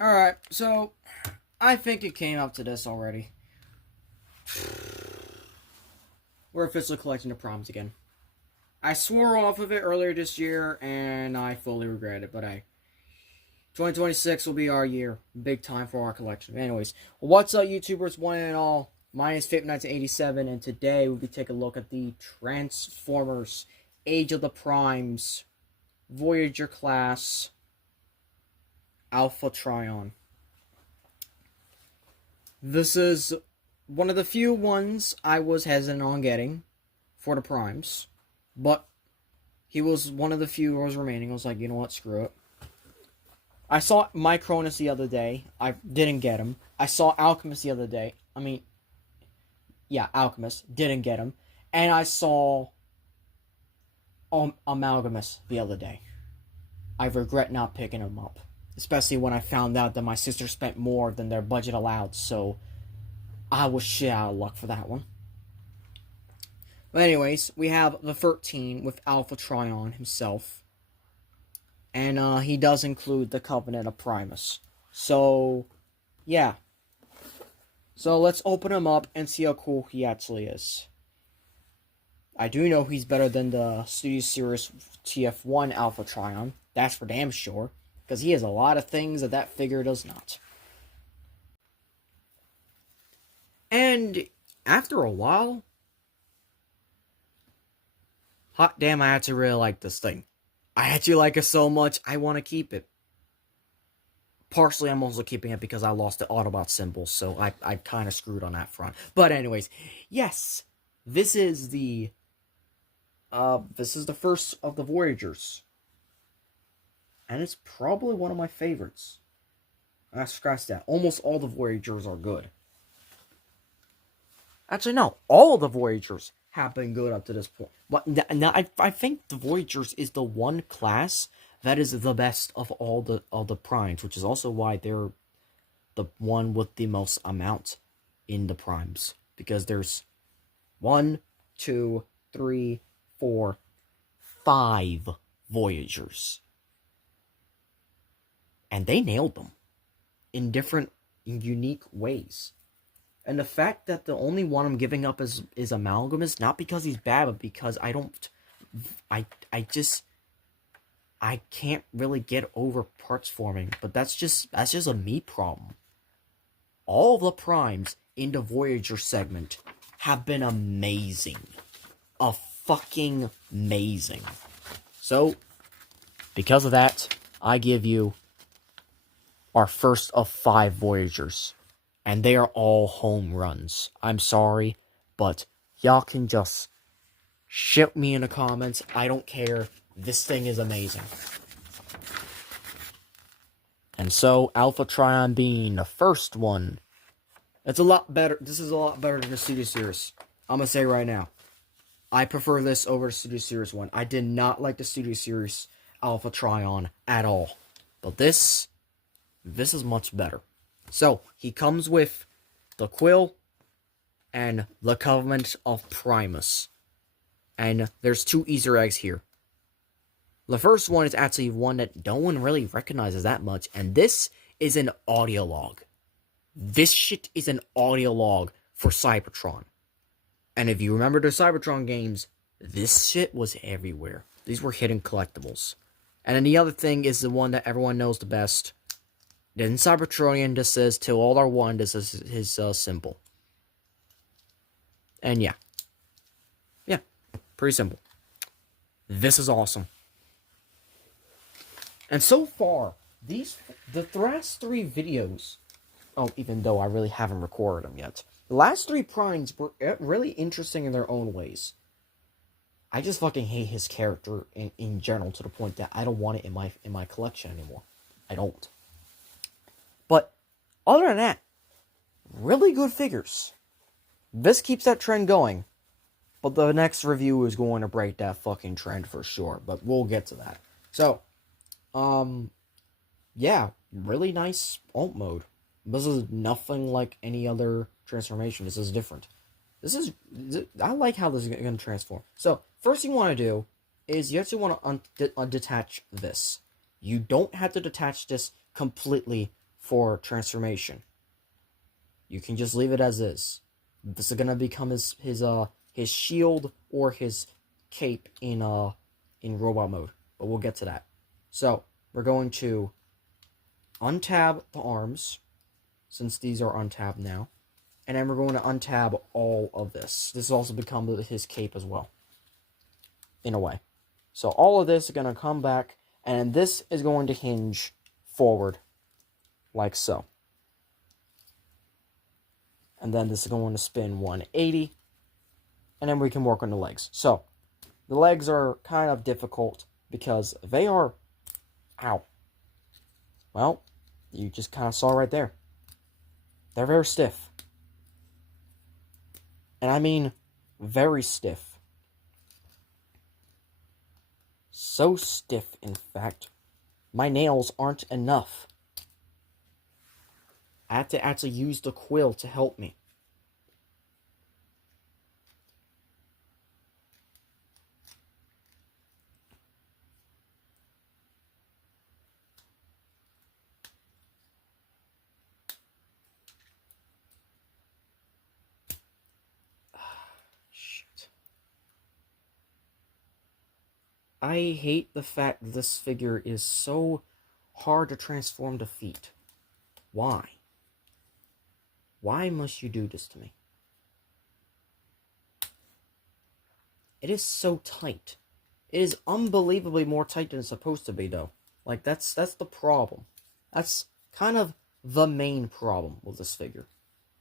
Alright, so I think it came up to this already. We're officially collecting the primes again. I swore off of it earlier this year, and I fully regret it, but hey. 2026 will be our year. Big time for our collection. Anyways, what's up, YouTubers, one and all? My name is Fape1987, and today we'll be taking a look at the Transformers Age of the Primes Voyager class Alpha Trion. This is one of the few ones I was hesitant on getting for the primes, but he was one of the few who was remaining. I was like, you know what, screw it. I saw Micronus the other day. I didn't get him. I saw Alchemist the other day. Alchemist. Didn't get him. And I saw Amalgamus the other day. I regret not picking him up. Especially when I found out that my sister spent more than their budget allowed. So, I was shit out of luck for that one. But anyways, we have the 13 with Alpha Trion himself. And he does include the Covenant of Primus. So, yeah. So let's open him up and see how cool he actually is. I do know he's better than the Studio Series TF1 Alpha Trion. That's for damn sure. Because he has a lot of things that figure does not. And after a while, hot damn, I actually really like this thing. I actually like it so much, I want to keep it. Partially, I'm also keeping it because I lost the Autobot symbol, so I kind of screwed on that front. But anyways, yes, this is the first of the Voyagers. And it's probably one of my favorites. I scratched that. Almost all the Voyagers are good. Actually, no, all of the Voyagers have been good up to this point. But now I think the Voyagers is the one class that is the best of all the primes, which is also why they're the one with the most amount in the primes. Because there's 1, 2, 3, 4, 5 Voyagers. And they nailed them in different, unique ways. And the fact that the only one I'm giving up is Amalgamus, not because he's bad, but because I can't really get over parts forming. But that's just a me problem. All of the primes in the Voyager segment have been amazing. Fucking amazing. So, because of that, I give you our first of 5 Voyagers. And they are all home runs. I'm sorry, but y'all can just shit me in the comments. I don't care. This thing is amazing. And so, Alpha Trion being the first one, it's a lot better. This is a lot better than the Studio Series. I'm going to say right now. I prefer this over the Studio Series one. I did not like the Studio Series Alpha Trion at all. But this is much better. So, he comes with the Quill and the Covenant of Primus. And there's 2 Easter eggs here. The first one is actually one that no one really recognizes that much, and this is an audio log. This shit is an audio log for Cybertron. And if you remember the Cybertron games, this shit was everywhere. These were hidden collectibles. And then the other thing is the one that everyone knows the best. Then Cybertronian just says, Til All Are One, this is his symbol. And yeah. Yeah, pretty simple. This is awesome. And so far, the last 3 videos, even though I really haven't recorded them yet, the last 3 primes were really interesting in their own ways. I just fucking hate his character in general to the point that I don't want it in my collection anymore. I don't. But, other than that, really good figures. This keeps that trend going. But the next review is going to break that fucking trend for sure. But we'll get to that. So, yeah, really nice alt mode. This is nothing like any other transformation. This is different. I like how this is going to transform. So, first thing you want to do is you actually want to detach this. You don't have to detach this completely for transformation. You can just leave it as is. This is gonna become his shield or his cape in robot mode, but we'll get to that. So we're going to untab the arms, since these are untabbed now, and then we're going to untab all of this. This has also become his cape as well, in a way. So all of this is gonna come back, and this is going to hinge forward, like so. And then this is going to spin 180. And then we can work on the legs. So, the legs are kind of difficult because they are... Ow. Well, you just kind of saw right there. They're very stiff. And I mean, very stiff. So stiff, in fact, my nails aren't enough. I had to actually use the quill to help me. Shit. I hate the fact that this figure is so hard to transform to feet. Why? Why must you do this to me? It is so tight. It is unbelievably more tight than it's supposed to be, though. Like, that's the problem. That's kind of the main problem with this figure.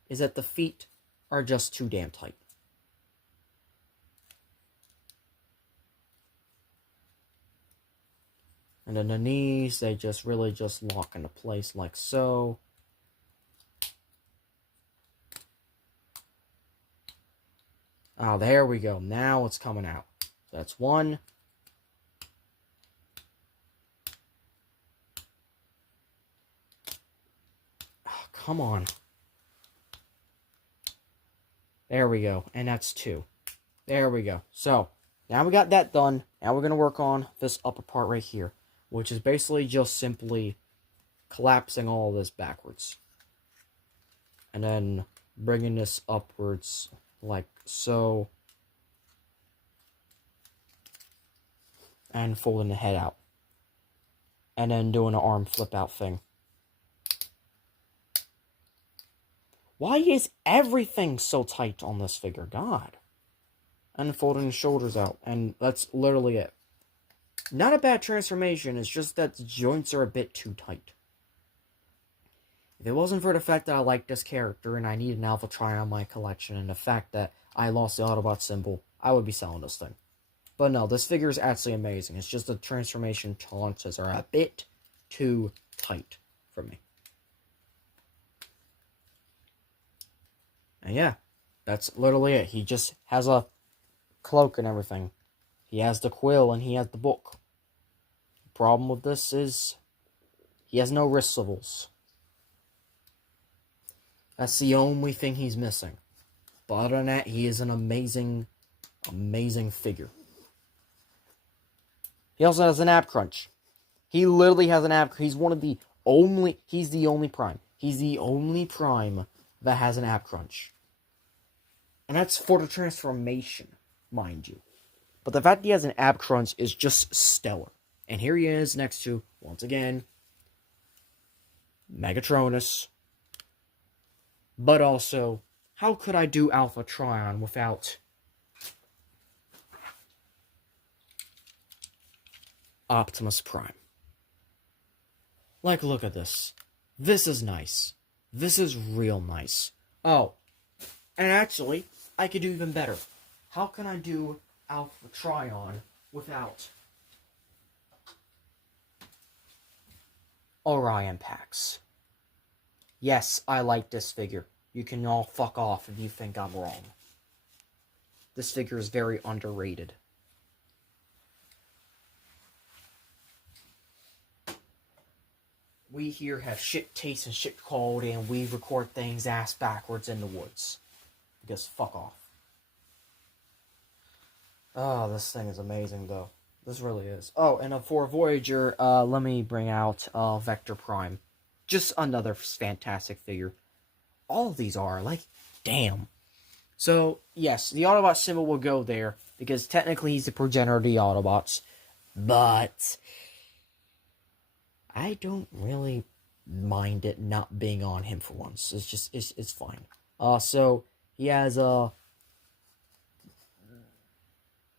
Is that the feet are just too damn tight. And then the knees, they just really just lock into place like so. Oh, there we go. Now it's coming out. That's one. Oh, come on. There we go. And that's two. There we go. So, now we got that done. Now we're going to work on this upper part right here, which is basically just simply collapsing all of this backwards. And then bringing this upwards like so. And folding the head out. And then doing an arm flip out thing. Why is everything so tight on this figure? God. And folding the shoulders out. And that's literally it. Not a bad transformation, it's just that the joints are a bit too tight. If it wasn't for the fact that I like this character and I need an Alpha Trion in my collection, and the fact that I lost the Autobot symbol, I would be selling this thing. But no, this figure is actually amazing. It's just the transformation tolerances are a bit too tight for me. And yeah, that's literally it. He just has a cloak and everything. He has the quill and he has the book. The problem with this is he has no wrist swivels. That's the only thing he's missing. But other than that, he is an amazing, amazing figure. He also has an ab crunch. He literally has an ab. He's one of the only. He's the only Prime. He's the only Prime that has an ab crunch. And that's for the transformation, mind you. But the fact that he has an ab crunch is just stellar. And here he is next to, once again, Megatronus. But also, how could I do Alpha Trion without Optimus Prime? Like, look at this. This is nice. This is real nice. Oh, and actually, I could do even better. How can I do Alpha Trion without Orion packs? Yes, I like this figure. You can all fuck off if you think I'm wrong. This figure is very underrated. We here have shit taste and shit quality, and we record things ass backwards in the woods. Because fuck off. Oh, this thing is amazing, though. This really is. Oh, and for Voyager, let me bring out Vector Prime. just another fantastic figure. All of these are, like, damn. So, yes, the Autobot symbol will go there, because technically he's the progenitor of the Autobots. But I don't really mind it not being on him for once. It's just, it's fine. So, he has,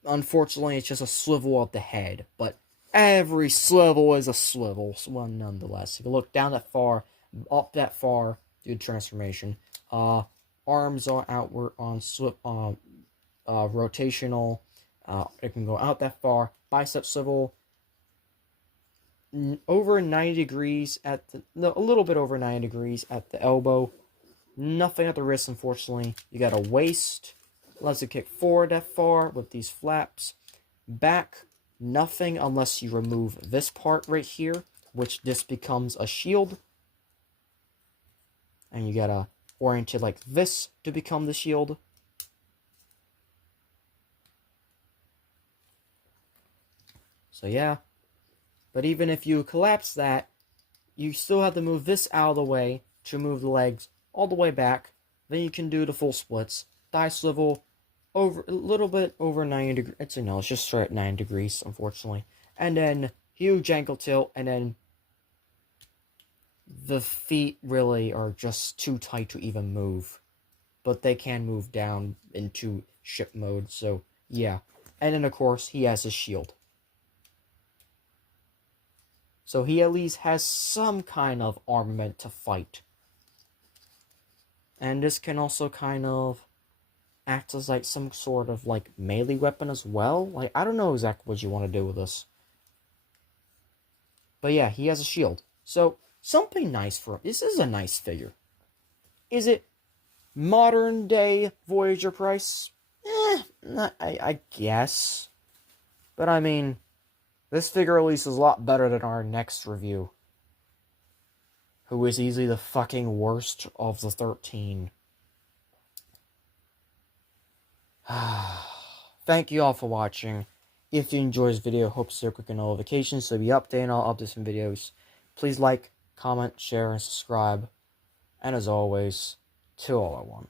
unfortunately, it's just a swivel of the head, but every swivel is a swivel, so nonetheless. If you look down that far, up that far, do the transformation. Arms are outward on rotational. It can go out that far. Bicep swivel. Over 90 degrees at the... No, a little bit over 90 degrees at the elbow. Nothing at the wrist, unfortunately. You got a waist. Lets it kick forward that far with these flaps. Back, nothing unless you remove this part right here, which this becomes a shield. And you gotta orient it like this to become the shield. So yeah. But even if you collapse that, you still have to move this out of the way to move the legs all the way back. Then you can do the full splits. Thigh swivel, over a little bit over 90 degrees. Actually, no, it's just straight at 9 degrees, unfortunately. And then huge ankle tilt, and then the feet really are just too tight to even move. But they can move down into ship mode, so yeah. And then, of course, he has his shield. So he at least has some kind of armament to fight. And this can also kind of act as like some sort of like melee weapon as well. Like, I don't know exactly what you want to do with this. But yeah, he has a shield. So, something nice for him. This is a nice figure. Is it modern day Voyager price? I guess. But I mean, this figure at least is a lot better than our next review, who is easily the fucking worst of the 13. Thank you all for watching. If you enjoyed this video, hope to see you click on notifications so you'll be updated on all updates and videos. Please like, comment, share, and subscribe. And as always, Til All Are One.